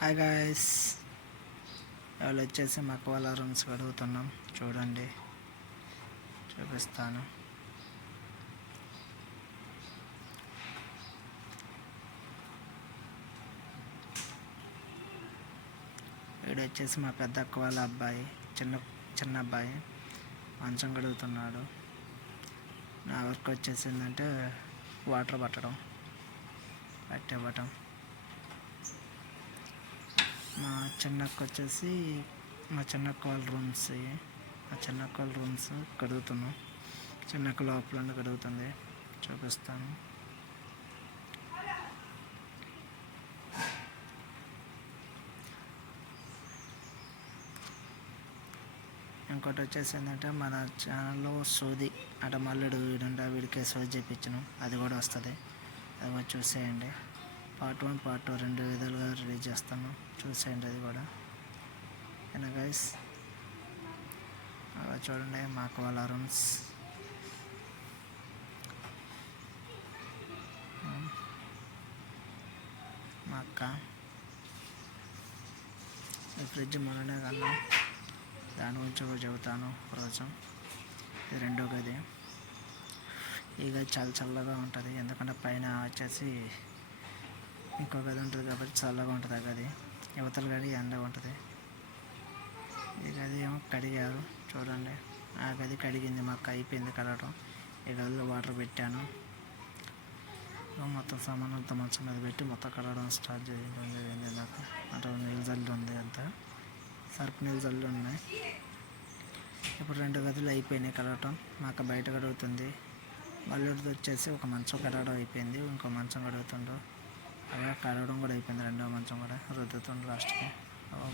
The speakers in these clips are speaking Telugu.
హాయ్ గాయస్, ఇవాళ వచ్చేసి మాకు వాళ్ళ రూమ్స్ కడుగుతున్నాం. చూడండి, చూపిస్తాను. వీడు వచ్చేసి మా పెద్ద అక్క వాళ్ళ అబ్బాయి, చిన్న అబ్బాయి మంచం కడుగుతున్నాడు. నా వర్క్ వచ్చేసిందంటే వాటర్ పట్టివ్వటం. మా చిన్నక్క వచ్చేసి మా చిన్నక్క వాళ్ళ రూమ్స్ కడుగుతున్నాం. చిన్నక్క లోపల కడుగుతుంది, చూపిస్తాను. ఇంకోటి వచ్చేసి ఏంటంటే మన ఛానల్లో సోది అంటే మల్లుడు వీడుంటే వీడికే సోది చెప్పించను, అది కూడా వస్తుంది. అది కూడా చూసేయండి. పార్ట్ 1 పార్ట్ 2 రెండు విధాలుగా రిలీజ్ చేస్తాను, చూసేయండి అది కూడా. ఏనా గైస్, అలా చూడండి మాకు వాళ్ళ రూమ్స్. మా అక్క ఈ ఫ్రిడ్జ్ మొన్ననే కన్నా, దాని గురించి కూడా చెబుతాను రోజు. ఇది రెండో గది. ఈ గది చాలా చల్లగా ఉంటుంది, ఎందుకంటే పైన వచ్చేసి ఇంకో గది ఉంటుంది కాబట్టి చల్లగా ఉంటుంది ఆ గది. యువతల గది ఎండగా ఉంటుంది. ఈ గది ఏమో కడిగారు, చూడండి. ఆ గది కడిగింది, మాకు అయిపోయింది కడగడం. ఈ గదిలో వాటర్ పెట్టాను, మొత్తం సామాన్ అంతా మంచం మీద పెట్టి మొత్తం కడగడం స్టార్ట్ జరిగింది. నాకు అంటే నీళ్ళు జల్లు ఉంది, అంతా సర్ఫ్ నీళ్ళు జల్లు ఉన్నాయి. ఇప్పుడు 2 గదులు అయిపోయినాయి కడగటం. మాకు బయట కడుగుతుంది. మళ్ళీ వచ్చేసి ఒక మంచం కడగడం అయిపోయింది, ఇంకో మంచం కడుగుతుండ్రు. అలా కడగడం కూడా అయిపోయింది, 2వ మంచం కూడా రుద్దుతుండ్రు.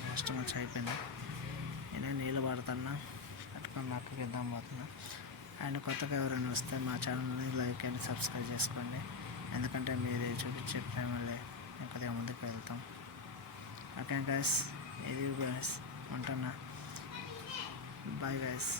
ఫస్ట్ మంచం అయిపోయింది. నేను నీళ్ళు పడుతున్నా, పట్టుకొని మా అక్కకి ఇద్దాం పోతున్నా. అండ్ కొత్తగా ఎవరైనా వస్తే మా ఛానల్ని లైక్ అండ్ సబ్స్క్రైబ్ చేసుకోండి, ఎందుకంటే మీరు చూపించే ప్రేమలే నేను కొద్దిగా ముందుకు వెళ్తాం. ఓకే గాయస్, ఇది గాయస్, ఉంటున్నా. Bye guys.